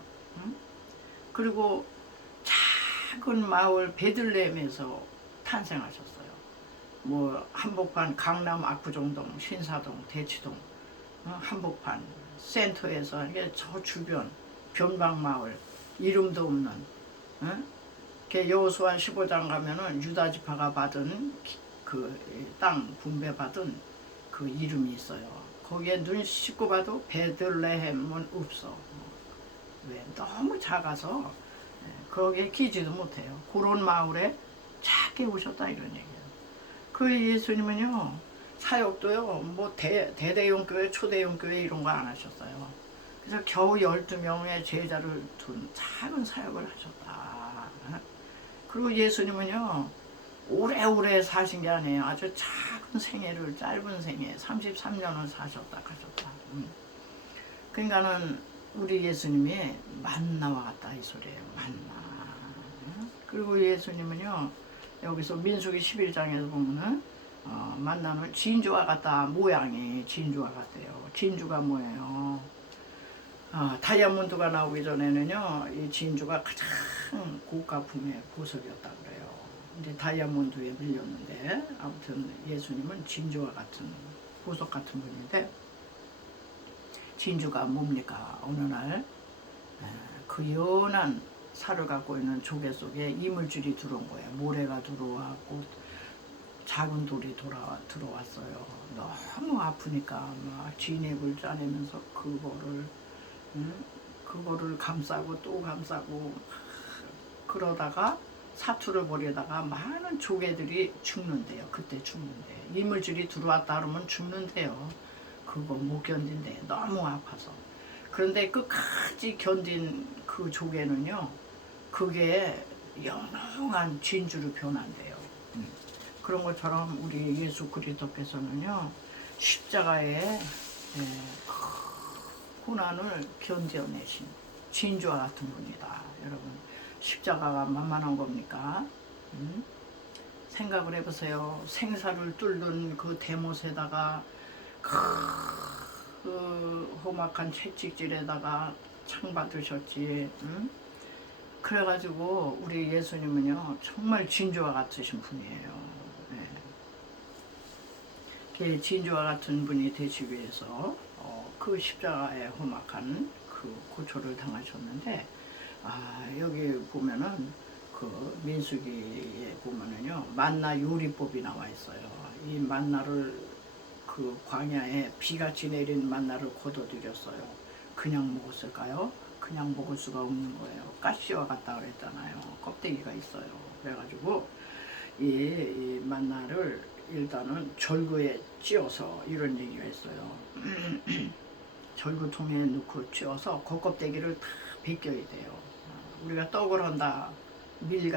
그리고 작은 마을 베들레헴에서 탄생하셨어요. 뭐 한복판 강남 압구정동 신사동 대치동 한복판 센터에서 이게 저 주변 변방마을 이름도 없는 여호수아 15장 가면은 유다 지파가 받은 그 땅 분배받은 그 이름이 있어요. 거기에 눈 씻고 봐도 베들레헴은 없어. 왜? 너무 작아서 거기에 끼지도 못해요. 그런 마을에 작게 오셨다 이런 얘기예요. 그 예수님은요 사역도요 뭐 대대용교회 초대용교회 이런 거 안 하셨어요. 그래서 겨우 12명의 제자를 둔 작은 사역을 하셨다. 그리고 예수님은요 오래오래 사신 게 아니에요. 아주 작은 생애를 짧은 생애 33년을 사셨다 가셨다. 그러니까는 우리 예수님이 만나와 같다 이 소리예요. 만나. 그리고 예수님은요 여기서 민수기 11장에서 보면은 만나는 진주와 같다. 모양이 진주와 같대요. 진주가 뭐예요? 다이아몬드가 나오기 전에는요 이 진주가 가장 고가품의 보석이었다 그래요. 이제 다이아몬드에 밀렸는데 아무튼 예수님은 진주와 같은 보석 같은 분인데 진주가 뭡니까? 어느 날 그 연한 살을 갖고 있는 조개 속에 이물질이 들어온 거예요. 모래가 들어왔고 작은 돌이 들어왔어요. 너무 아프니까 막 진액을 짜내면서 그거를 감싸고 또 감싸고 그러다가 사투를 벌이다가 많은 조개들이 죽는데요. 그때 죽는데 이물질이 들어왔다 그러면 죽는데요. 그거 못 견딘대. 너무 아파서. 그런데 끝까지 견딘 그 조개는요. 그게 영롱한 진주로 변한대요. 그런 것처럼 우리 예수 그리스도께서는요. 십자가에 고난을 견뎌내신 진주와 같은 분이다. 여러분 십자가가 만만한 겁니까? 생각을 해보세요. 생사를 뚫는 그 대못에다가 그 험악한 채찍질에다가 창 받으셨지. 그래가지고 우리 예수님은요 정말 진주와 같으신 분이에요. 네. 진주와 같은 분이 되시기 위해서 그 십자가의 험악한 그 고초를 당하셨는데 여기 보면은 그 민수기에 보면은요 만나 요리법이 나와 있어요. 이 만나를 그 광야에 비같이 내린 만나를 거둬들였어요. 그냥 먹었을까요? 그냥 먹을 수가 없는 거예요. 가시와 같다 그랬잖아요. 껍데기가 있어요. 그래가지고 이 만나를 일단은 절구에 찧어서 이런 얘기가 있어요. 절구통에 넣고 찧어서 겉껍데기를 다 벗겨야 돼요. 우리가 떡을 한다. 밀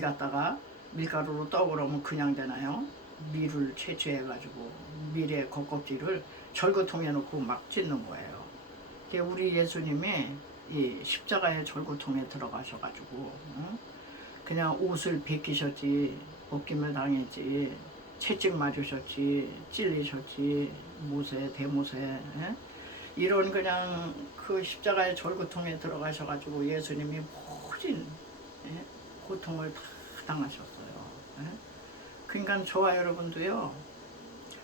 갖다가 밀가루로 떡을 하면 그냥 되나요? 밀을 채취해가지고 밀의 겉껍질을 절구통에 넣고 막 찢는 거예요. 우리 예수님이 이 십자가의 절구통에 들어가셔가지고 그냥 옷을 벗기셨지 벗김을 당했지 채찍 맞으셨지 찔리셨지 대못에 이런 그냥 그 십자가의 절구통에 들어가셔가지고 예수님이 모진 고통을 다 당하셨어요. 그러니까 저와 여러분도요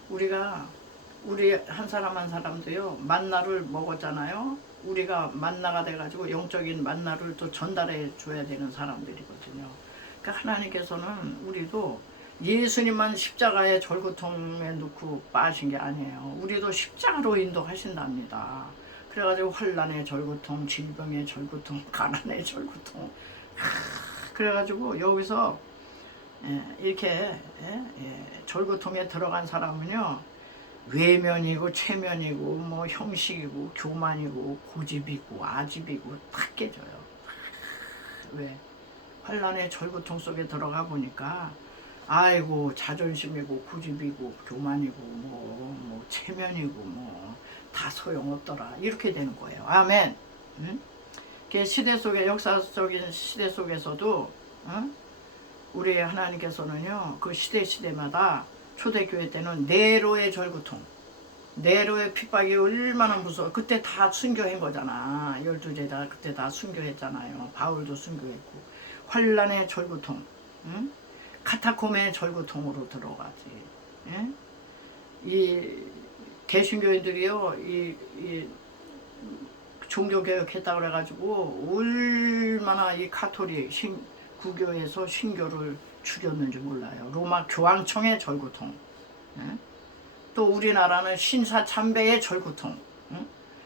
우리 한 사람 한 사람도요 만나를 먹었잖아요. 우리가 만나가 돼가지고 영적인 만나를 또 전달해 줘야 되는 사람들이거든요. 그러니까 하나님께서는 우리도 예수님만 십자가의 절구통에 넣고 빠신 게 아니에요. 우리도 십자가로 인도하신답니다. 그래가지고 환난의 절구통, 질병의 절구통, 가난의 절구통. 그래가지고 여기서 이렇게 절구통에 들어간 사람은요 외면이고 체면이고 뭐 형식이고 교만이고 고집이고 아집이고 다 깨져요. 왜? 환난의 절구통 속에 들어가 보니까 아이고 자존심이고 고집이고 교만이고 뭐 체면이고 뭐 다 소용없더라 이렇게 되는 거예요. 아멘. 시대 속에 역사적인 시대 속에서도 우리 하나님께서는요 그 시대마다 초대교회 때는 네로의 절구통 네로의 핍박이 얼마나 무서워. 그때 다 순교한 거잖아. 12제자 그때 다 순교했잖아요. 바울도 순교했고 환난의 절구통 카타콤의 절구통으로 들어가지. 이 개신교인들이요 이 종교개혁했다고 그래가지고 얼마나 이 카톨릭 구교에서 신교를 죽였는지 몰라요. 로마 교황청의 절구통. 또 우리나라는 신사참배의 절구통.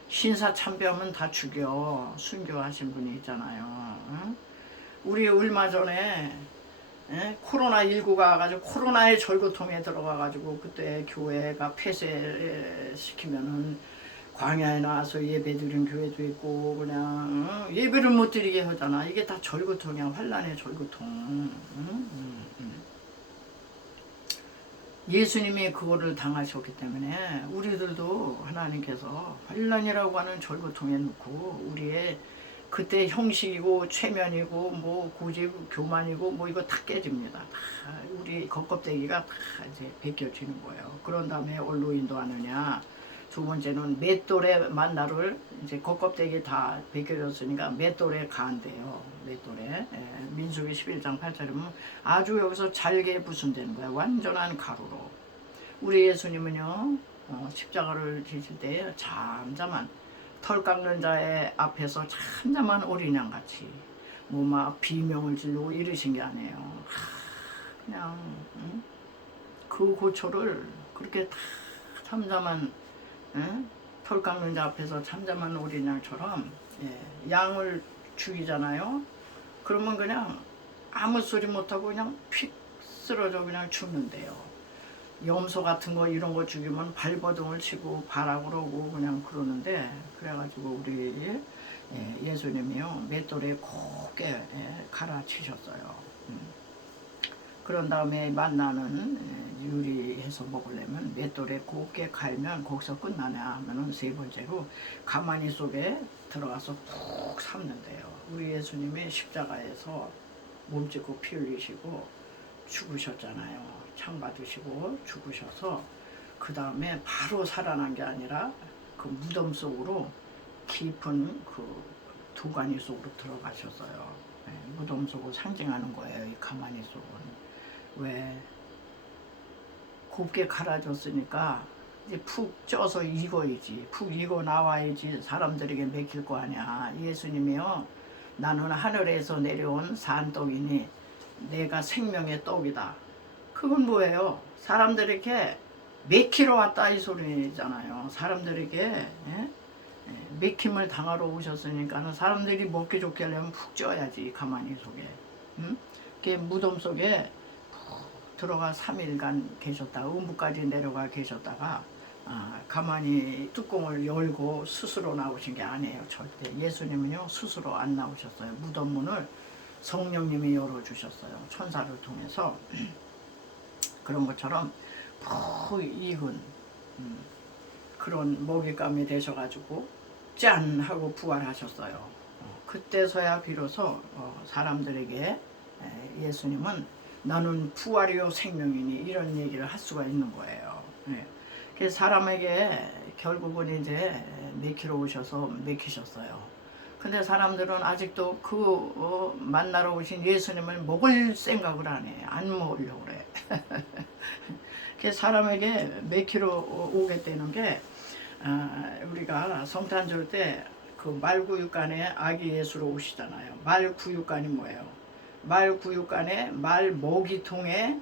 신사참배하면 다 죽여. 순교하신 분이 있잖아요. 우리 얼마 전에 코로나19가 와가지고 코로나의 절구통에 들어가가지고 그때 교회가 폐쇄시키면은 광야에 나와서 예배 드린 교회도 있고 그냥 예배를 못 드리게 하잖아. 이게 다 절구통이야. 환난의 절구통. 예수님이 그거를 당하셨기 때문에 우리들도 하나님께서 환난이라고 하는 절고통에 넣고 우리의 그때 형식이고 최면이고 뭐 고집 교만이고 뭐 이거 다 깨집니다. 다 우리 겉껍데기가 다 이제 벗겨지는 거예요. 그런 다음에 어디로 인도하느냐. 두 번째는 맷돌의 만나를 이제 겉껍데기 다 벗겨졌으니까 맷돌에 간대요. 맷돌에. 민수기 11장 8절에 보면 아주 여기서 잘게 부순되는 거예요. 완전한 가루로. 우리 예수님은요 십자가를 지실 때 잠잠한 털 깎는 자의 앞에서 잠잠한 어린 양같이 뭐 막 비명을 지르고 이러신 게 아니에요. 그냥 그 고초를 그렇게 다 잠잠한 털 깎는 자 앞에서 잠잠한 어린 양처럼 양을 죽이잖아요. 그러면 그냥 아무 소리 못하고 그냥 픽 쓰러져 그냥 죽는데요. 염소 같은 거 이런 거 죽이면 발버둥을 치고 발악을 하고 그냥 그러는데 그래가지고 우리 예수님이요 맷돌에 곱게 갈아치셨어요. 그런 다음에 만나는 요리해서 먹으려면 맷돌에 곱게 갈면 거기서 끝나냐 하면은 세 번째로 가마니 속에 들어가서 푹 삶는데요. 우리 예수님이 십자가에서 몸짓고 피 흘리시고 죽으셨잖아요. 상 받으시고 죽으셔서 그 다음에 바로 살아난 게 아니라 그 무덤 속으로 깊은 그 도가니 속으로 들어가셨어요. 무덤 속을 상징하는 거예요. 이 가마니 속은. 왜 곱게 갈아줬으니까 이제 푹 쪄서 익어야지. 푹 익어 나와야지 사람들에게 먹힐 거 아니야. 예수님이요. 나는 하늘에서 내려온 산떡이니 내가 생명의 떡이다. 그건 뭐예요? 사람들에게 먹히러 왔다 이 소리잖아요. 사람들에게 먹힘을 당하러 오셨으니까 사람들이 먹기 좋게 하려면 푹 쪄야지 가만히 속에. 그 무덤 속에 들어가 3일간 계셨다가 음부까지 내려가 계셨다가 가만히 뚜껑을 열고 스스로 나오신 게 아니에요. 절대. 예수님은요 스스로 안 나오셨어요. 무덤 문을 성령님이 열어주셨어요. 천사를 통해서. 그런 것처럼 푹 익은 그런 먹잇감이 되셔가지고 짠 하고 부활하셨어요. 그때서야 비로소 사람들에게 예수님은 나는 부활이요 생명이니 이런 얘기를 할 수가 있는 거예요. 그래서 사람에게 결국은 이제 먹히러 오셔서 먹히셨어요. 근데 사람들은 아직도 그 만나러 오신 예수님을 먹을 생각을 안 해. 안 먹으려고 그래. 그래서 사람에게 먹히러 오겠다는 게 우리가 성탄절 때 그 말구육간에 아기 예수로 오시잖아요. 말구육간이 뭐예요? 말구육간에 말 먹이통에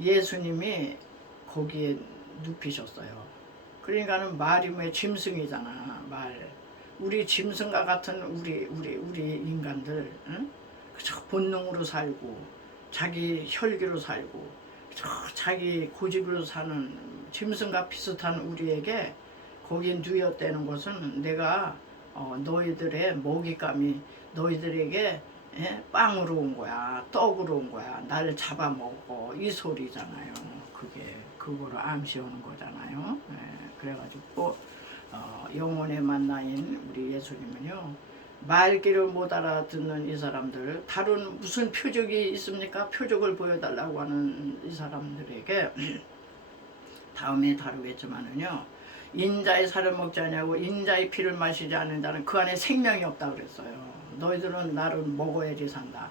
예수님이 거기에 눕히셨어요. 그러니까는 말이 뭐 짐승이잖아. 말. 우리 짐승과 같은 우리 인간들, 응? 그저 본능으로 살고 자기 혈기로 살고 자기 고집으로 사는 짐승과 비슷한 우리에게 거기에 누였다는 것은 내가 너희들의 먹잇감이 너희들에게 빵으로 온 거야, 떡으로 온 거야, 날 잡아먹어 이 소리잖아요. 그게 그거를 암시하는 거잖아요. 그래가지고 영혼의 만나인 우리 예수님은요 말귀를 못 알아듣는 이 사람들 다른 무슨 표적이 있습니까? 표적을 보여달라고 하는 이 사람들에게 다음에 다루겠지만은요 인자의 살을 먹지 않냐고 인자의 피를 마시지 않는 자는 그 안에 생명이 없다 그랬어요. 너희들은 나를 먹어야지 산다.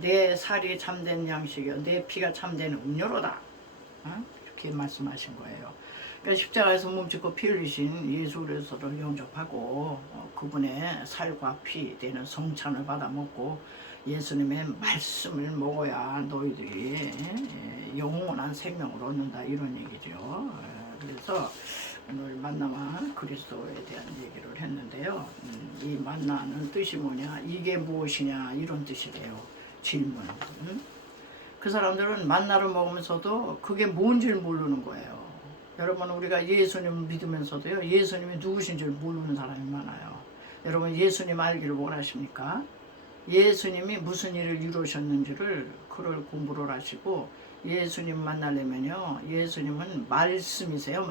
내 살이 참된 양식이요 내 피가 참된 음료로다. 이렇게 말씀하신 거예요. 그러니까 십자가에서 몸짓고 피 흘리신 예수 그리스도를 영접하고 그분의 살과 피 되는 성찬을 받아 먹고 예수님의 말씀을 먹어야 너희들이 영원한 생명을 얻는다 이런 얘기죠. 그래서 오늘 만나와 그리스도에 대한 얘기를 했는데요. 이 만나는 뜻이 뭐냐 이게 무엇이냐 이런 뜻이래요. 질문. 그 사람들은 만나를 먹으면서도 그게 뭔지를 모르는 거예요. 여러분 우리가 예수님을 믿으면서도요 예수님이 누구신지 모르는 사람이 많아요. 여러분 예수님 알기를 원하십니까? 예수님이 무슨 일을 이루셨는지를 그걸 공부를 하시고 예수님 만나려면요, 예수님은 말씀이세요.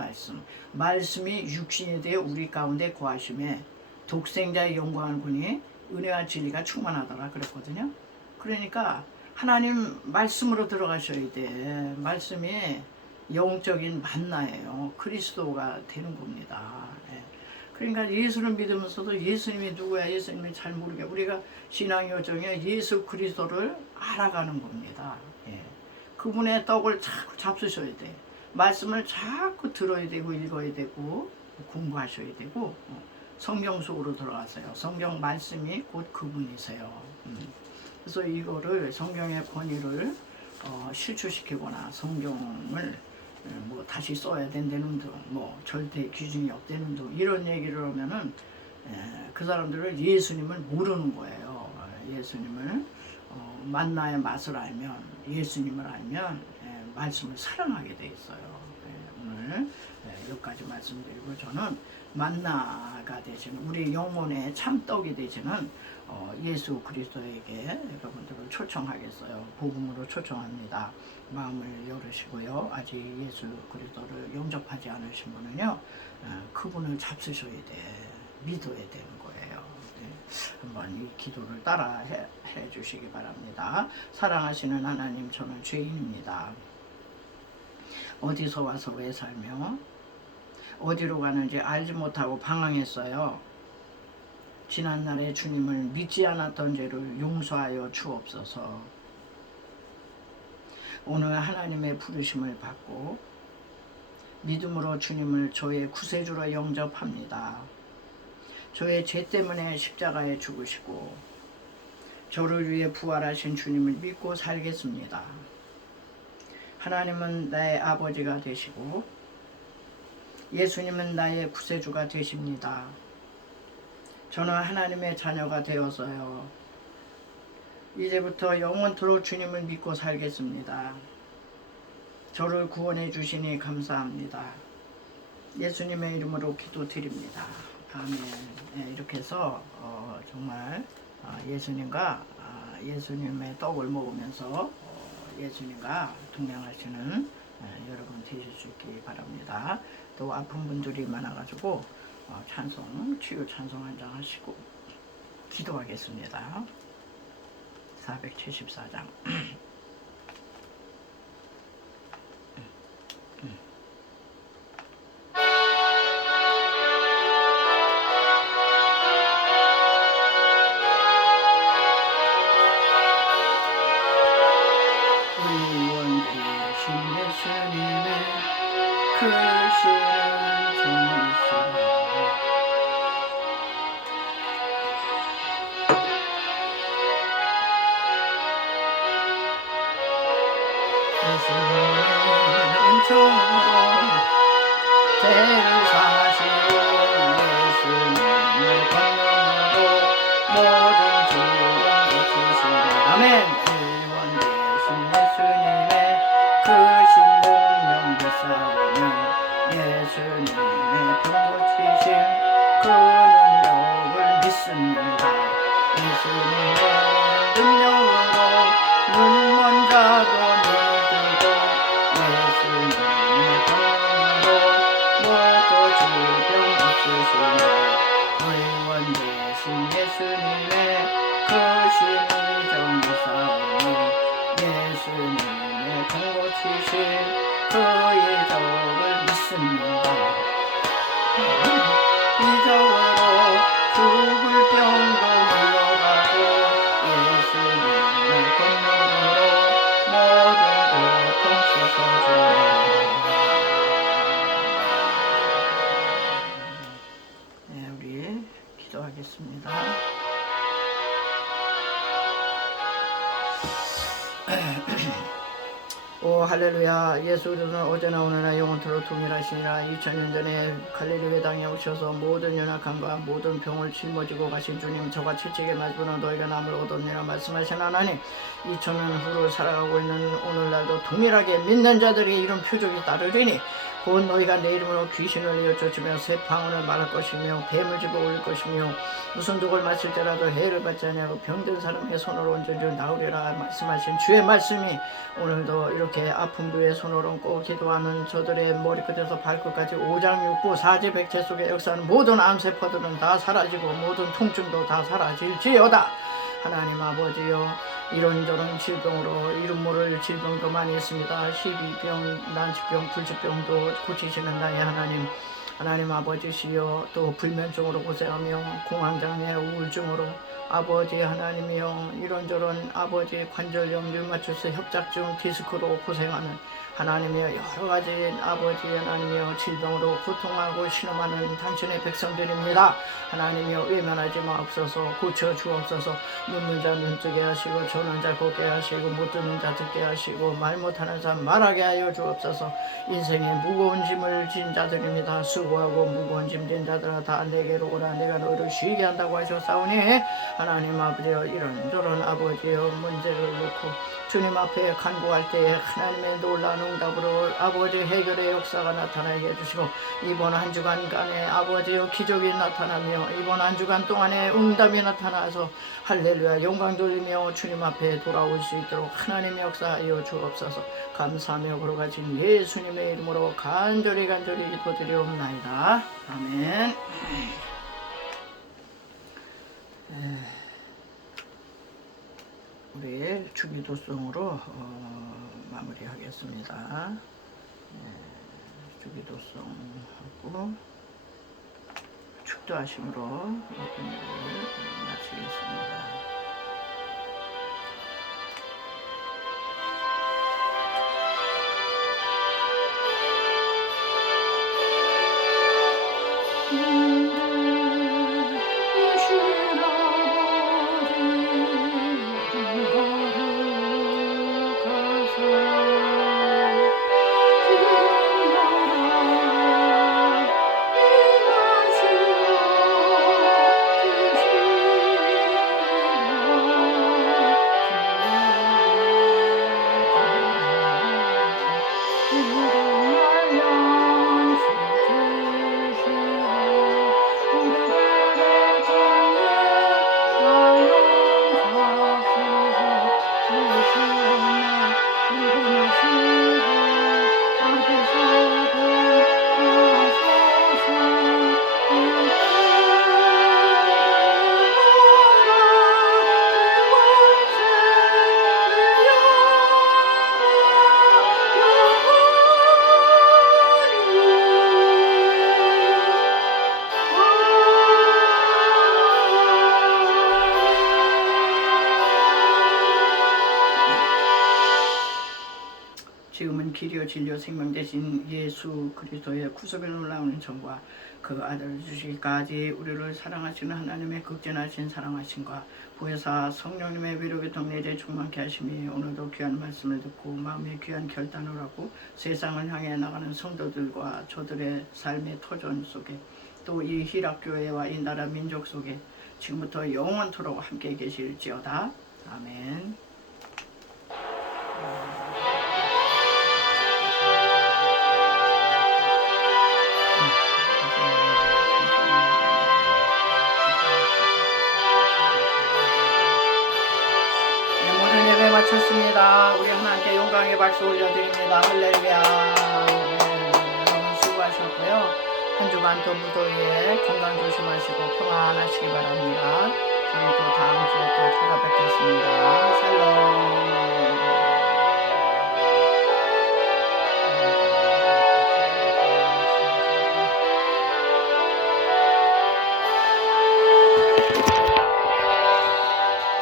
말씀이 육신이 되어 우리 가운데 거하심에 독생자의 영광을 보니 은혜와 진리가 충만하더라 그랬거든요. 그러니까 하나님 말씀으로 들어가셔야 돼. 말씀이 영적인 만나예요. 그리스도가 되는 겁니다. 예. 그러니까 예수를 믿으면서도 예수님이 누구야, 예수님이 잘 모르게 우리가 신앙 여정에 예수 그리스도를 알아가는 겁니다. 예. 그분의 떡을 자꾸 잡수셔야 돼. 말씀을 자꾸 들어야 되고 읽어야 되고 공부하셔야 되고 성경 속으로 들어가세요. 성경 말씀이 곧 그분이세요. 그래서 이거를 성경의 권위를 실추시키거나 성경을 뭐 다시 써야 된다는 등, 뭐 절대 기준이 없다는 등 이런 얘기를 하면은 그 사람들은 예수님을 모르는 거예요. 예수님을 만나의 맛을 알면, 예수님을 알면 말씀을 사랑하게 돼 있어요. 오늘 여기까지 말씀드리고, 저는 만나가 되시는 우리 영혼의 참떡이 되시는 예수 그리스도에게 여러분들을 초청하겠어요. 복음으로 초청합니다. 마음을 열으시고요. 아직 예수 그리스도를 영접하지 않으신 분은요, 그분을 잡수셔야 돼. 믿어야 되는 거예요. 한번 이 기도를 따라 해 주시기 바랍니다. 사랑하시는 하나님, 저는 죄인입니다. 어디서 와서 왜 살며 어디로 가는지 알지 못하고 방황했어요. 지난날에 주님을 믿지 않았던 죄를 용서하여 주옵소서. 오늘 하나님의 부르심을 받고 믿음으로 주님을 저의 구세주로 영접합니다. 저의 죄 때문에 십자가에 죽으시고 저를 위해 부활하신 주님을 믿고 살겠습니다. 하나님은 나의 아버지가 되시고 예수님은 나의 구세주가 되십니다. 저는 하나님의 자녀가 되어서요, 이제부터 영원토록 주님을 믿고 살겠습니다. 저를 구원해 주시니 감사합니다. 예수님의 이름으로 기도드립니다. 아멘. 네, 이렇게 해서 정말 예수님과 예수님의 떡을 먹으면서 예수님과 동행하시는 여러분 되실 수 있기 바랍니다. 또 아픈 분들이 많아가지고 찬송, 치유 찬송 한 장 하시고 기도하겠습니다. 474장. 오 할렐루야. 예수 그리스도는 어제나 오늘나 영원토록 동일하시니라. 2000년 전에 갈릴리 회당에 오셔서 모든 연약함과 모든 병을 짊어지고 가신 주님, 저가 채찍에 맞으나 너희가 남을 얻었느라 말씀하신 하나님, 2000년 후를 살아가고 있는 오늘날도 동일하게 믿는 자들이 이런 표적이 따르리니 곧 너희가 내 이름으로 귀신을 내어 쫓으며 새 방언을 말할 것이며 뱀을 집어 올릴 것이며 무슨 독을 마실 때라도 해를 받지 아니하고 병든 사람의 손으로 얹은 줄 나오리라 말씀하신 주의 말씀이 오늘도 이렇게 아픈 부에 손을 얹고 기도하는 저들의 머리끝에서 발끝까지 오장육부 사지백체 속에 역사하는 모든 암세포들은 다 사라지고 모든 통증도 다 사라질지어다. 하나님 아버지여, 이런저런 질병으로 이름 모를 질병도 많이 있습니다. 희귀병, 난치병, 불치병도 고치시는 나의 하나님, 하나님 아버지시여, 또 불면증으로 고생하며 공황장애, 우울증으로 아버지 하나님이여, 이런저런 아버지 관절염, 류마티스, 협착증, 디스크로 고생하는 하나님이여, 여러가지 아버지 하나님이여 질병으로 고통하고 신음하는 당신의 백성들입니다. 하나님이여, 외면하지 마옵소서. 고쳐주옵소서. 눕는 자 눈뜨게 하시고 조는 자 걷게 하시고 못 듣는 자 듣게 하시고 말 못하는 사람 말하게 하여 주옵소서. 인생의 무거운 짐을 진 자들입니다. 수고하고 무거운 짐 진 자들아 다 내게로 오라. 내가 너희를 쉬게 한다고 하셨사오니 하나님 아버지여, 이런저런 아버지여 문제를 놓고 주님 앞에 간구할 때에 하나님의 놀라운 응답으로 아버지 해결의 역사가 나타나게 해주시고, 이번 한 주간간에 아버지여 기적이 나타나며 이번 한 주간 동안에 응답이 나타나서 할렐루야 영광 돌리며 주님 앞에 돌아올 수 있도록 하나님의 역사하여 주옵소서. 감사하며 걸어가신 예수님의 이름으로 간절히 기도드리옵나이다. 아멘. 우리 주기도송으로 마무리하겠습니다. 주기도송하고 축도하심으로 오늘 마치겠습니다. 지금은 길이요 진리요 생명 되신 예수 그리스도의 구속에 놀라우는 정과 그 아들을 주시기까지 우리를 사랑하시는 하나님의 극진하신 사랑하심과 보혜사 성령님의 위로의 동네에 충만케 하심이 오늘도 귀한 말씀을 듣고 마음의 귀한 결단을 하고 세상을 향해 나가는 성도들과 저들의 삶의 터전 속에 또 이 희락교회와 이 나라 민족 속에 지금부터 영원토록 함께 계실지어다. 아멘. 마쳤습니다. 우리 하나님께 영광의 박수 올려드립니다. 할렐루야. 여러분 수고하셨고요. 한 주간 또 무더위에 건강 조심하시고 평안하시기 바랍니다. 저는 또 다음 주에 또 찾아뵙겠습니다. 샬롬.